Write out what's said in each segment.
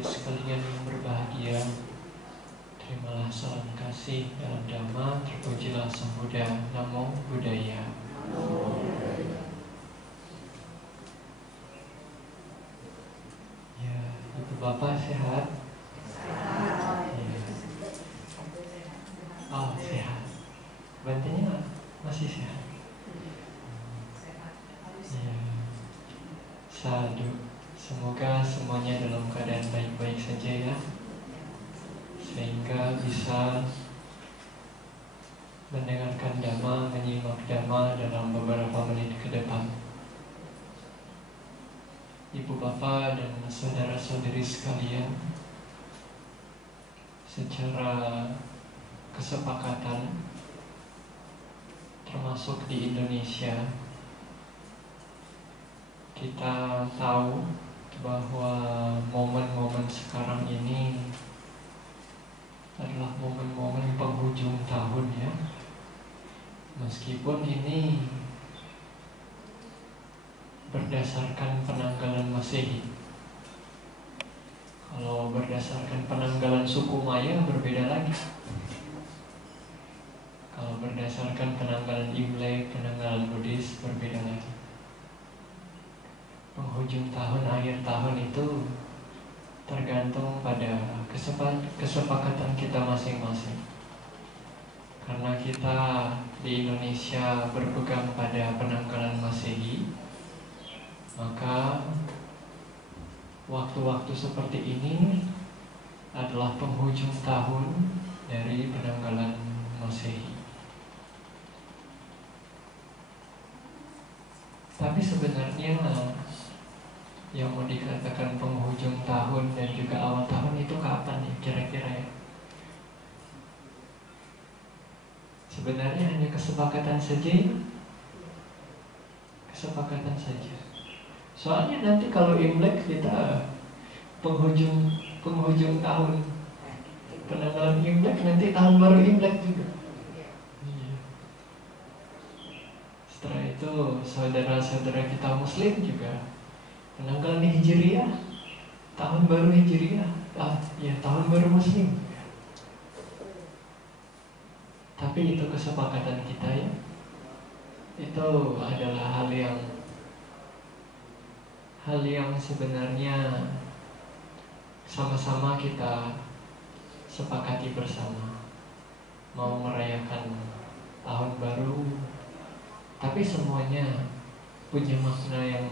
hadirin sekalian yang berbahagia, terimalah salam kasih dalam Dhamma, terpujilah Sang Buddha, Namo Buddhaya. Ya, Ibu Bapak sehat? Ya. Oh, sehat. Bantunya masih sehat? Ya. Sadu. Semoga semuanya dalam keadaan baik-baik saja ya, sehingga bisa mendengarkan Dhamma, menyimak Dhamma dalam beberapa menit ke depan. Ibu bapak dan saudara-saudari sekalian, secara kesepakatan termasuk di Indonesia, kita tahu bahwa momen-momen sekarang ini adalah momen-momen penghujung tahun ya. Meskipun ini berdasarkan penanggalan Masehi. Kalau berdasarkan penanggalan suku Maya berbeda lagi. Kalau berdasarkan penanggalan Imlek, penanggalan Buddhis berbeda lagi. Penghujung tahun, akhir tahun itu tergantung pada kesepakatan kita masing-masing. Karena kita di Indonesia berpegang pada penanggalan Masehi, maka waktu-waktu seperti ini adalah penghujung tahun dari penanggalan Masehi. Tapi sebenarnya yang mau dikatakan penghujung tahun dan juga awal tahun itu kapan ya kira-kira ya? Sebenarnya hanya kesepakatan saja ya? Kesepakatan saja. Soalnya nanti kalau Imlek kita penghujung tahun, penanggalan Imlek nanti tahun baru Imlek juga. Iya. Setelah itu saudara-saudara kita Muslim juga penanggalan Hijriah, tahun baru Hijriah, tahun baru Muslim. Tapi itu kesepakatan kita ya. Itu adalah hal yang sebenarnya sama-sama kita sepakati bersama. Mau merayakan tahun baru, tapi semuanya punya makna yang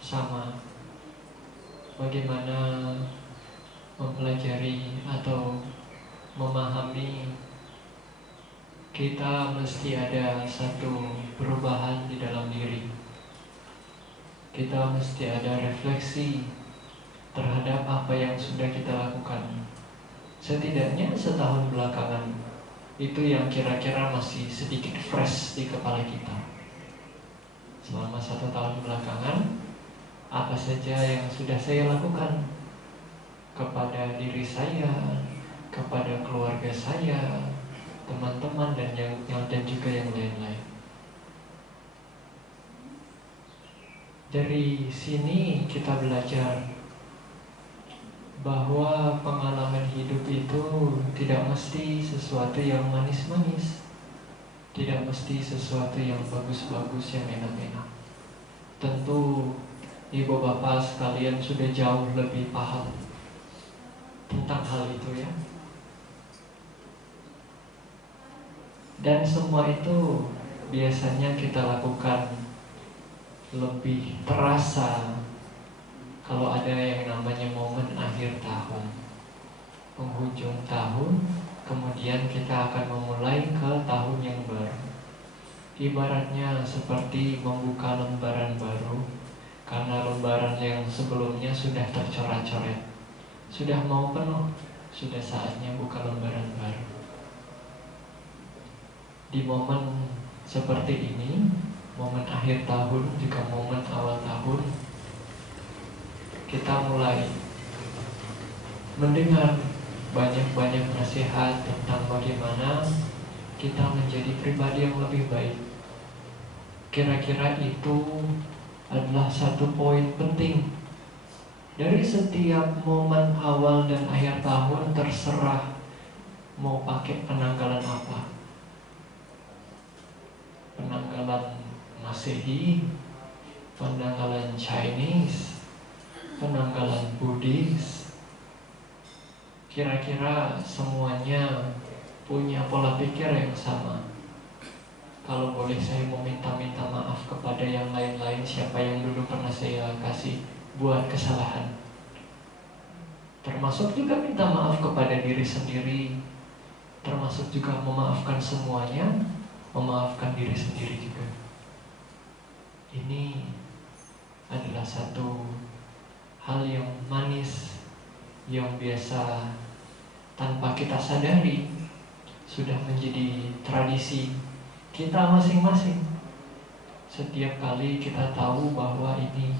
sama. Bagaimana mempelajari atau memahami, kita mesti ada satu perubahan di dalam diri. Kita mesti ada refleksi terhadap apa yang sudah kita lakukan. Setidaknya setahun belakangan itu yang kira-kira masih sedikit fresh di kepala kita. Selama 1 tahun belakangan, apa saja yang sudah saya lakukan kepada diri saya, kepada keluarga saya, teman-teman dan juga yang lain-lain. Dari sini kita belajar bahwa pengalaman hidup itu tidak mesti sesuatu yang manis-manis, tidak mesti sesuatu yang bagus-bagus, yang enak-enak. Tentu ibu bapak sekalian sudah jauh lebih paham tentang hal itu ya. Dan semua itu biasanya kita lakukan lebih terasa kalau ada yang namanya momen akhir tahun, penghujung tahun, kemudian kita akan memulai ke tahun yang baru. Ibaratnya seperti membuka lembaran baru, karena lembaran yang sebelumnya sudah tercoret-coret, sudah mau penuh, sudah saatnya buka lembaran baru. Di momen seperti ini, momen akhir tahun juga momen awal tahun, kita mulai mendengar banyak-banyak nasihat tentang bagaimana kita menjadi pribadi yang lebih baik. Kira-kira itu adalah satu poin penting Dari setiap momen awal dan akhir tahun terserah mau pakai penanggalan apa. Penanggalan Masehi, penanggalan Chinese, penanggalan Buddhis. Kira-kira semuanya punya pola pikir yang sama. Kalau boleh saya mau minta maaf kepada yang lain-lain, siapa yang dulu pernah saya kasih buat kesalahan. Termasuk juga minta maaf kepada diri sendiri. Termasuk juga memaafkan semuanya, memaafkan diri sendiri juga. Ini adalah satu hal yang manis, yang biasa tanpa kita sadari sudah menjadi tradisi kita masing-masing. Setiap kali kita tahu bahwa ini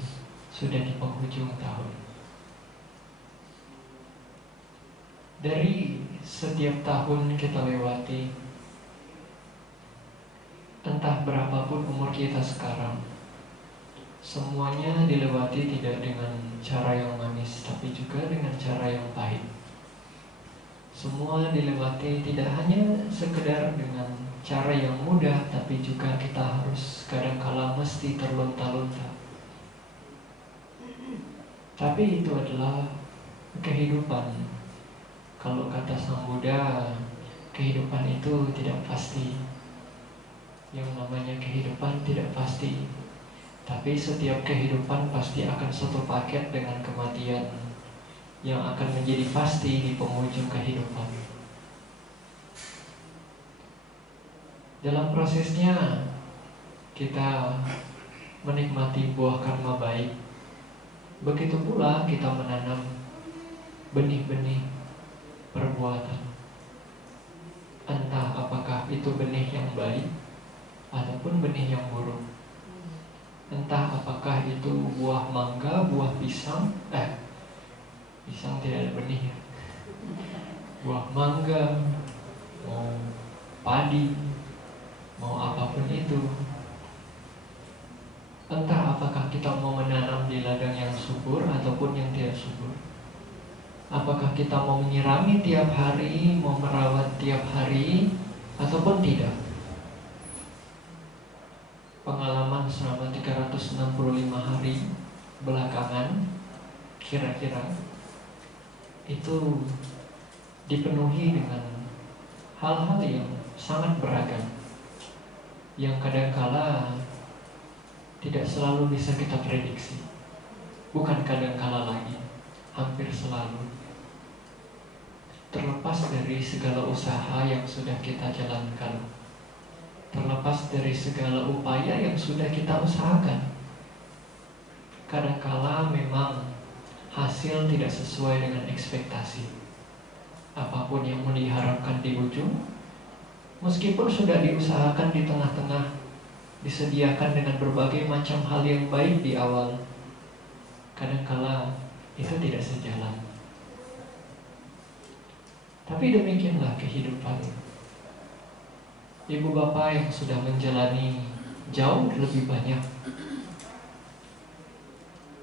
sudah di penghujung tahun. Dari setiap tahun kita lewati, entah berapapun umur kita sekarang, semuanya dilewati tidak dengan cara yang manis, tapi juga dengan cara yang pahit. Semua dilewati tidak hanya sekedar dengan cara yang mudah, tapi juga kita harus kadang-kala mesti terlunta-lunta. Tapi itu adalah kehidupan. Kalau kata Sang Buddha, kehidupan itu tidak pasti. Yang namanya kehidupan tidak pasti. Tapi setiap kehidupan pasti akan satu paket dengan kematian yang akan menjadi pasti di penghujung kehidupan. Dalam prosesnya kita menikmati buah karma baik. Begitu pula kita menanam benih-benih perbuatan. Entah apakah itu benih yang baik ataupun benih yang buruk. Entah apakah itu buah mangga, buah pisang. Pisang tidak ada benih ya. Buah mangga, mau padi, mau apapun itu. Entah apakah kita mau menanam di ladang yang subur ataupun yang tidak subur. Apakah kita mau menyirami tiap hari, mau merawat tiap hari, ataupun tidak. Pengalaman selama 365 hari belakangan kira-kira itu dipenuhi dengan hal-hal yang sangat beragam, yang kadangkala tidak selalu bisa kita prediksi. Bukan kadangkala lagi, hampir selalu. Terlepas dari segala usaha yang sudah kita jalankan, terlepas dari segala upaya yang sudah kita usahakan, kadangkala memang hasil tidak sesuai dengan ekspektasi. Apapun yang mau diharapkan di ujung, meskipun sudah diusahakan di tengah-tengah, disediakan dengan berbagai macam hal yang baik di awal, kadangkala itu tidak sejalan. Tapi demikianlah kehidupan. Ibu bapak yang sudah menjalani jauh lebih banyak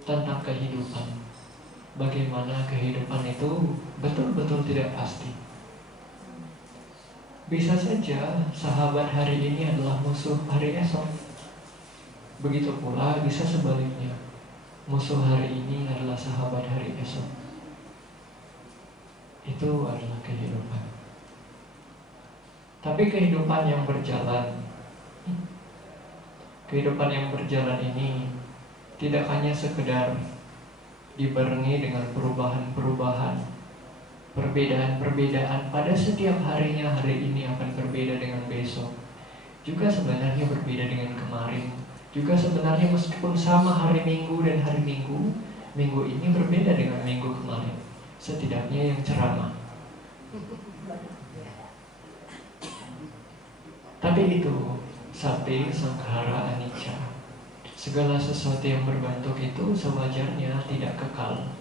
tentang kehidupan, bagaimana kehidupan itu betul-betul tidak pasti. Bisa saja sahabat hari ini adalah musuh hari esok. Begitu pula bisa sebaliknya, musuh hari ini adalah sahabat hari esok. Itu adalah kehidupan. Tapi kehidupan yang berjalan ini tidak hanya sekedar dibarengi dengan perubahan-perubahan, perbedaan-perbedaan pada setiap harinya. Hari ini akan berbeda dengan besok, juga sebenarnya berbeda dengan kemarin. Juga sebenarnya meskipun sama hari Minggu dan hari Minggu, minggu ini berbeda dengan minggu kemarin. Setidaknya yang ceramah. Tapi itu Sati Sankhara Anicca. Segala sesuatu yang berbentuk itu sewajarnya tidak kekal,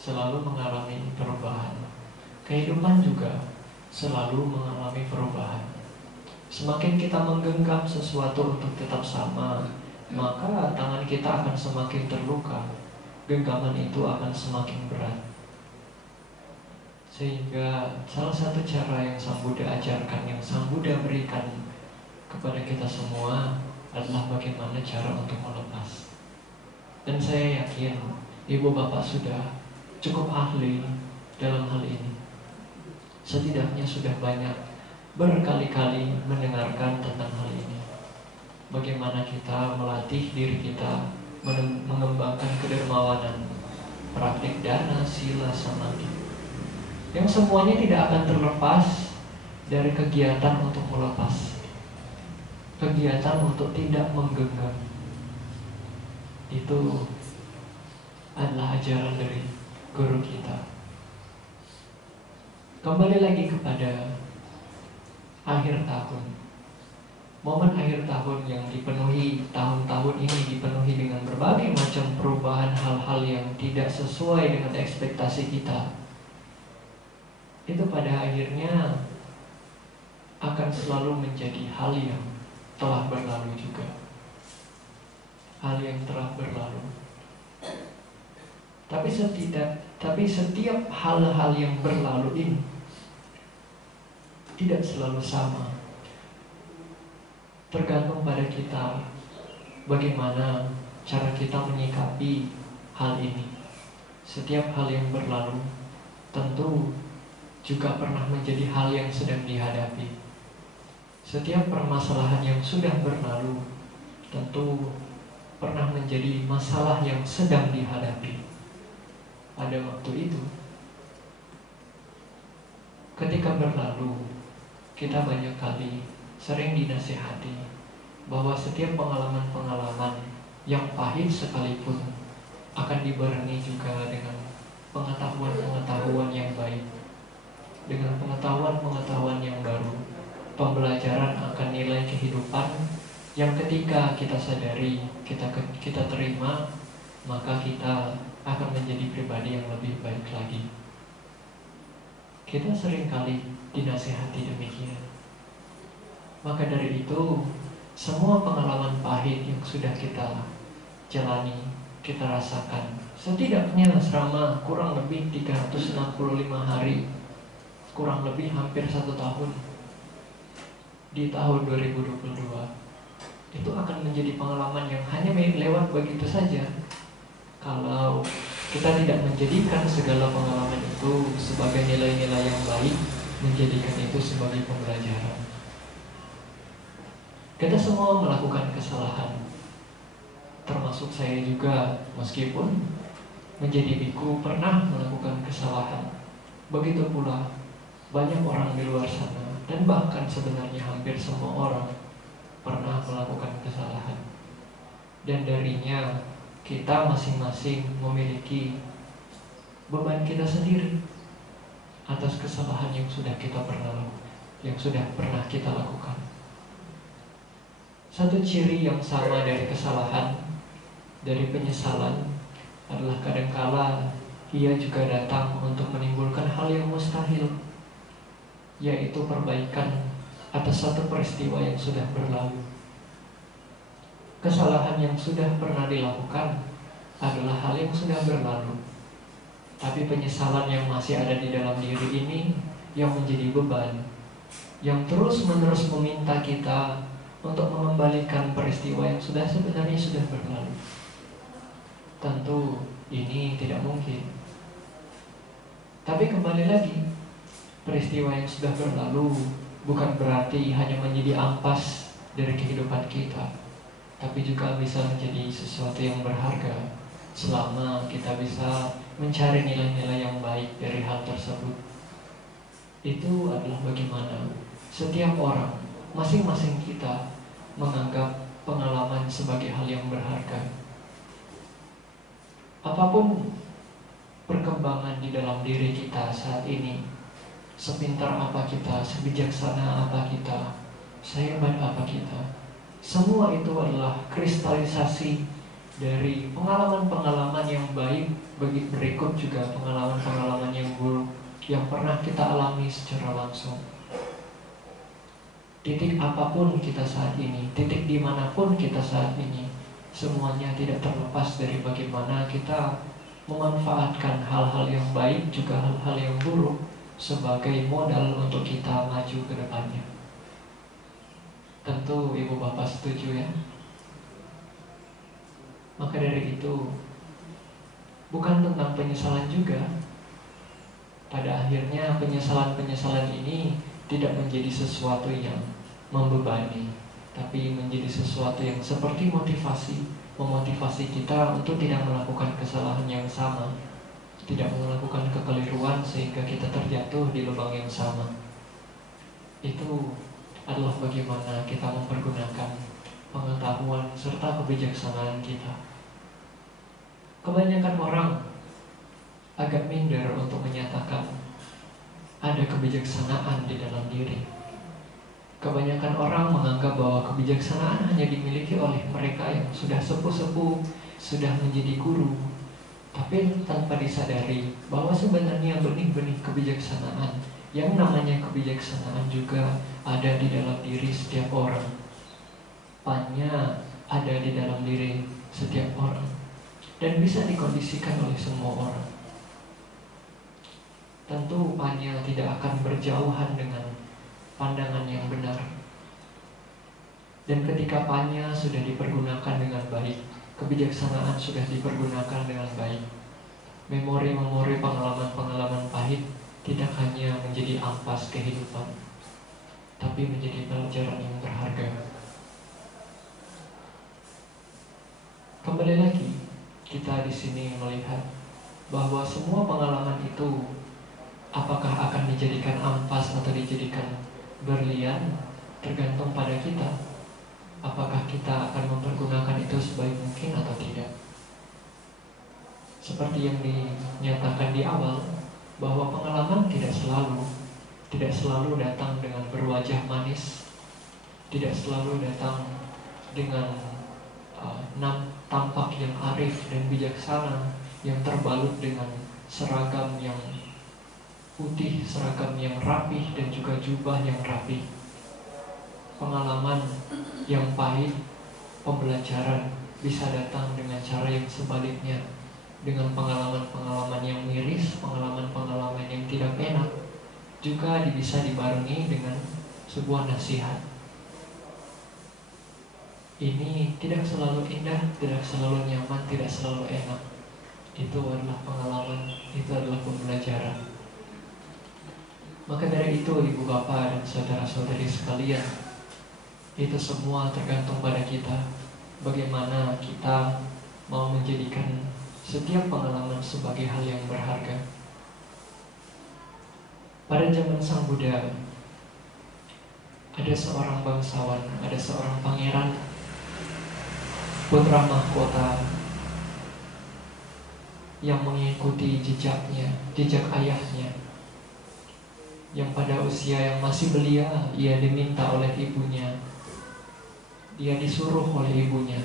selalu mengalami perubahan. Kehidupan juga selalu mengalami perubahan. Semakin kita menggenggam sesuatu untuk tetap sama, maka tangan kita akan semakin terluka. genggaman itu akan semakin berat. Sehingga salah satu cara yang Sang Buddha ajarkan, yang Sang Buddha berikan kepada kita semua adalah bagaimana cara untuk melepas. Dan saya yakin ibu bapak sudah cukup ahli dalam hal ini. Setidaknya sudah banyak berkali-kali mendengarkan tentang hal ini. Bagaimana kita melatih diri kita mengembangkan kedermawanan, praktik dana, sila, samadhi, yang semuanya tidak akan terlepas dari kegiatan untuk melepas, kegiatan untuk tidak menggenggam. Itu adalah ajaran dari guru kita. Kembali lagi kepada akhir tahun. Momen akhir tahun yang dipenuhi, tahun-tahun ini dipenuhi dengan berbagai macam perubahan, hal-hal yang tidak sesuai dengan ekspektasi kita. Itu pada akhirnya akan selalu menjadi hal yang telah berlalu juga. Hal yang telah berlalu. Tapi setiap hal-hal yang berlalu ini tidak selalu sama. Tergantung pada kita bagaimana cara kita menyikapi hal ini. Setiap hal yang berlalu tentu juga pernah menjadi hal yang sedang dihadapi. Setiap permasalahan yang sudah berlalu tentu pernah menjadi masalah yang sedang dihadapi. Pada waktu itu, ketika berlalu, kita banyak kali sering dinasihati bahwa setiap pengalaman-pengalaman yang pahit sekalipun akan dibarengi juga dengan pengetahuan-pengetahuan yang baik, dengan pengetahuan-pengetahuan yang baru, pembelajaran akan nilai kehidupan yang ketika kita sadari, kita terima, maka kita akan menjadi pribadi yang lebih baik lagi. Kita seringkali dinasihati demikian. Maka dari itu, semua pengalaman pahit yang sudah kita jalani, kita rasakan, setidaknya selama kurang lebih 365 hari, kurang lebih hampir 1 tahun, di tahun 2022, itu akan menjadi pengalaman yang hanya lewat begitu saja. Kalau kita tidak menjadikan segala pengalaman itu sebagai nilai-nilai yang baik, menjadikan itu sebagai pembelajaran. Kita semua melakukan kesalahan, termasuk saya juga, meskipun menjadi biku pernah melakukan kesalahan. Begitu pula banyak orang di luar sana, dan bahkan sebenarnya hampir semua orang pernah melakukan kesalahan. Dan darinya kita masing-masing memiliki beban kita sendiri atas kesalahan yang sudah kita pernah lakukan. Satu ciri yang sama dari kesalahan, dari penyesalan, adalah kadangkala ia juga datang untuk menimbulkan hal yang mustahil, yaitu perbaikan atas satu peristiwa yang sudah berlalu. Kesalahan yang sudah pernah dilakukan adalah hal yang sudah berlalu, tapi penyesalan yang masih ada di dalam diri ini yang menjadi beban, yang terus-menerus meminta kita untuk mengembalikan peristiwa yang sebenarnya sudah berlalu. Tentu ini tidak mungkin. Tapi kembali lagi, peristiwa yang sudah berlalu bukan berarti hanya menjadi ampas dari kehidupan kita, tapi juga bisa menjadi sesuatu yang berharga selama kita bisa mencari nilai-nilai yang baik dari hal tersebut. Itu adalah bagaimana setiap orang, masing-masing kita, menganggap pengalaman sebagai hal yang berharga. Apapun perkembangan di dalam diri kita saat ini, sepintar apa kita, sebijaksana apa kita, sehebat apa kita, semua itu adalah kristalisasi dari pengalaman-pengalaman yang baik, bagi berikut juga pengalaman-pengalaman yang buruk yang pernah kita alami secara langsung. Titik apapun kita saat ini, titik dimanapun kita saat ini, semuanya tidak terlepas dari bagaimana kita memanfaatkan hal-hal yang baik juga hal-hal yang buruk sebagai modal untuk kita maju ke depannya. Tentu ibu bapak setuju ya. Maka dari itu, bukan tentang penyesalan juga. Pada akhirnya penyesalan-penyesalan ini tidak menjadi sesuatu yang membebani, tapi menjadi sesuatu yang seperti motivasi, memotivasi kita untuk tidak melakukan kesalahan yang sama, tidak melakukan kekeliruan sehingga kita terjatuh di lubang yang sama. Itu adalah bagaimana kita mempergunakan pengetahuan serta kebijaksanaan kita. Kebanyakan orang agak minder untuk menyatakan ada kebijaksanaan di dalam diri. Kebanyakan orang menganggap bahwa kebijaksanaan hanya dimiliki oleh mereka yang sudah sepuh-sepuh, sudah menjadi guru, tapi tanpa disadari bahwa sebenarnya benih-benih kebijaksanaan, yang namanya kebijaksanaan juga ada di dalam diri setiap orang. Pannya ada di dalam diri setiap orang dan bisa dikondisikan oleh semua orang. Tentu pannya tidak akan berjauhan dengan pandangan yang benar. Dan ketika pannya sudah dipergunakan dengan baik, kebijaksanaan sudah dipergunakan dengan baik, memori-memori pengalaman-pengalaman pahit tidak hanya menjadi ampas kehidupan, tapi menjadi pelajaran yang berharga. Kembali lagi, kita di sini melihat bahwa semua pengalaman itu apakah akan dijadikan ampas atau dijadikan berlian tergantung pada kita. Apakah kita akan mempergunakan itu sebaik mungkin atau tidak. Seperti yang dinyatakan di awal, bahwa pengalaman tidak selalu datang dengan berwajah manis, tidak selalu datang dengan tampak yang arif dan bijaksana, yang terbalut dengan seragam yang putih, seragam yang rapih, dan juga jubah yang rapih. Pengalaman yang pahit, pembelajaran bisa datang dengan cara yang sebaliknya, dengan pengalaman-pengalaman yang miris, pengalaman-pengalaman yang tidak enak, juga bisa dibarengi dengan sebuah nasihat. Ini tidak selalu indah, tidak selalu nyaman, tidak selalu enak. Itu adalah pengalaman, itu adalah pembelajaran. Maka dari itu ibu bapak dan saudara-saudari sekalian, itu semua tergantung pada kita. Bagaimana kita mau menjadikan setiap pengalaman sebagai hal yang berharga. Pada zaman Sang Buddha, ada seorang bangsawan, ada seorang pangeran, putra mahkota, yang mengikuti jejaknya, jejak ayahnya, yang pada usia yang masih belia, ia diminta oleh ibunya, dia disuruh oleh ibunya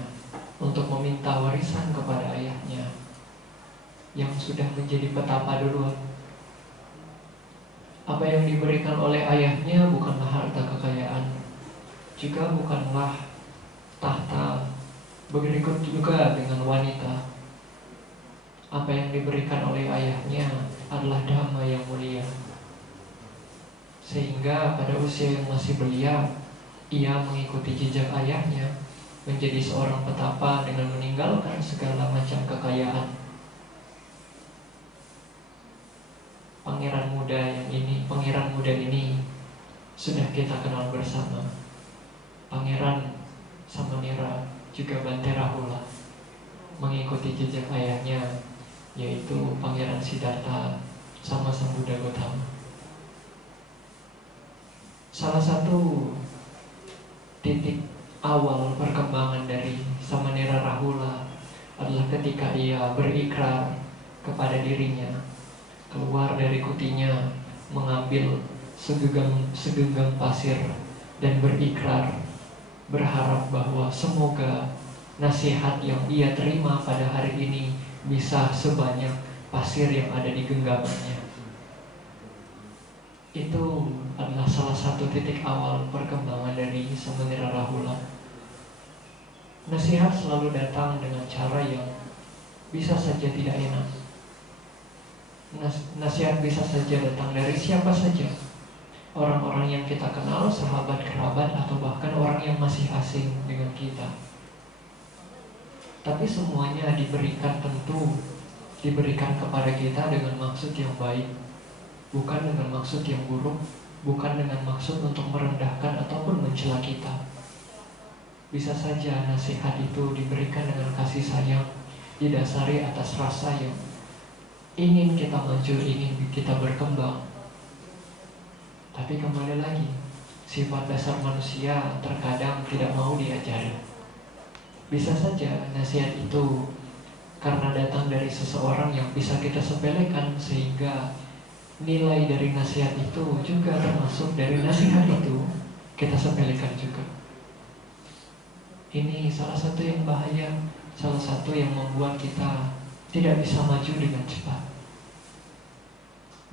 untuk meminta warisan kepada ayahnya yang sudah menjadi petapa duluan. Apa yang diberikan oleh ayahnya bukanlah harta kekayaan, juga bukanlah tahta, berikut juga dengan wanita. Apa yang diberikan oleh ayahnya adalah dhamma yang mulia. Sehingga pada usia yang masih belia, ia mengikuti jejak ayahnya, menjadi seorang petapa dengan meninggalkan segala macam kekayaan. Pangeran muda ini sudah kita kenal bersama. Pangeran Samanera juga Bante Rahula mengikuti jejak ayahnya, yaitu Pangeran Siddhartha sama Sang Buddha Gautama. Salah satu titik awal perkembangan dari Samanera Rahula adalah ketika ia berikrar kepada dirinya, keluar dari kutinya, mengambil segenggam pasir dan berikrar, berharap bahwa semoga nasihat yang ia terima pada hari ini bisa sebanyak pasir yang ada di genggamannya. Itu adalah salah satu titik awal perkembangan dari Samanera Rahula. Nasihat selalu datang dengan cara yang bisa saja tidak enak, Nasihat bisa saja datang dari siapa saja, orang-orang yang kita kenal, sahabat, kerabat, atau bahkan orang yang masih asing dengan kita. Tapi semuanya diberikan kepada kita dengan maksud yang baik, bukan dengan maksud yang buruk, bukan dengan maksud untuk merendahkan ataupun mencela kita. Bisa saja nasihat itu diberikan dengan kasih sayang, didasari atas rasa yang ingin kita maju, ingin kita berkembang. Tapi kembali lagi, sifat dasar manusia terkadang tidak mau diajari. Bisa saja nasihat itu karena datang dari seseorang yang bisa kita sepelekan, sehingga nilai dari nasihat itu juga termasuk dari nasihat itu kita sepelekan juga. Ini salah satu yang bahaya, salah satu yang membuat kita tidak bisa maju dengan cepat.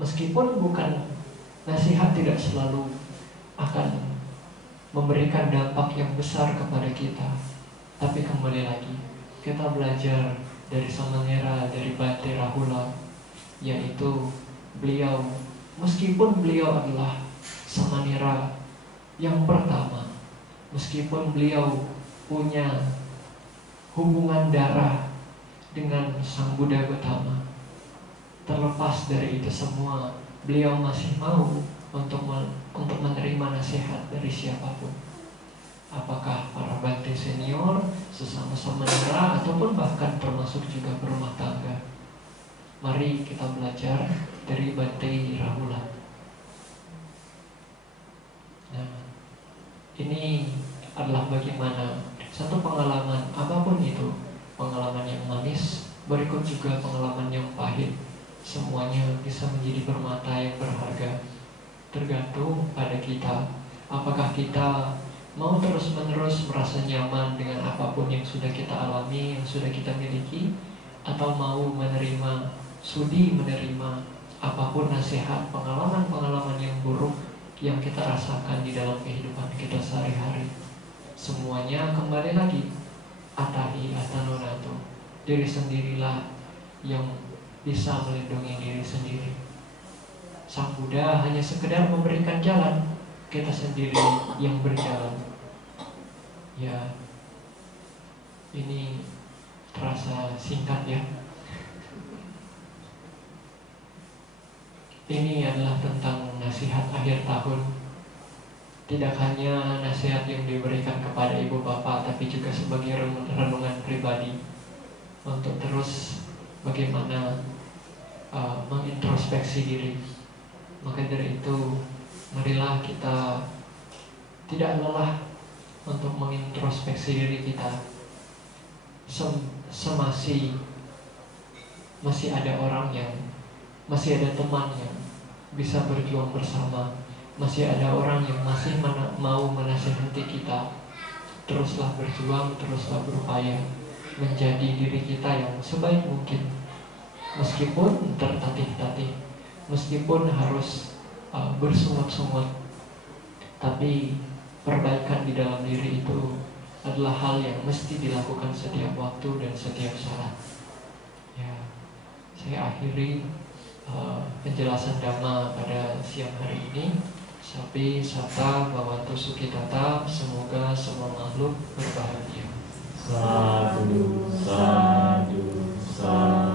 Meskipun bukan nasihat tidak selalu akan memberikan dampak yang besar kepada kita, tapi kembali lagi kita belajar dari Samanera, dari Bhante Rahula, yaitu beliau, meskipun beliau adalah Samanera yang pertama, meskipun beliau punya hubungan darah dengan Sang Buddha Gautama, terlepas dari itu semua, beliau masih mau untuk menerima nasihat dari siapapun. Apakah para Bhante senior, sesama samanera, ataupun bahkan termasuk juga berumah tangga. Mari kita belajar dari Bhante Rahula. Nah, ini adalah bagaimana satu pengalaman, apapun itu, pengalaman yang manis, berikut juga pengalaman yang pahit, semuanya bisa menjadi permata yang berharga. Tergantung pada kita, apakah kita mau terus-menerus merasa nyaman dengan apapun yang sudah kita alami, yang sudah kita miliki, atau mau sudi menerima apapun nasihat, pengalaman-pengalaman yang buruk yang kita rasakan di dalam kehidupan kita sehari-hari. Semuanya kembali lagi, atahi atanonato, diri sendirilah yang bisa melindungi diri sendiri. Sang Buddha hanya sekedar memberikan jalan, kita sendiri yang berjalan. Ya, ini terasa singkat ya. Ini adalah tentang nasihat akhir tahun. Tidak hanya nasihat yang diberikan kepada ibu bapak, tapi juga sebagai renungan pribadi untuk terus bagaimana mengintrospeksi diri. Maka dari itu, marilah kita tidak lelah untuk mengintrospeksi diri kita. Masih ada orang yang, masih ada teman yang bisa berjuang bersama, masih ada orang yang masih mau menasihati kita. Teruslah berjuang, teruslah berupaya menjadi diri kita yang sebaik mungkin, meskipun tertatih-tatih, meskipun harus bersungut-sungut, tapi perbaikan di dalam diri itu adalah hal yang mesti dilakukan setiap waktu dan setiap saat. Ya, saya akhiri penjelasan Dhamma pada siang hari ini. Sapi sata bawantu sukitata, semoga semua makhluk berbahagia. Sadu, sadu, sadu.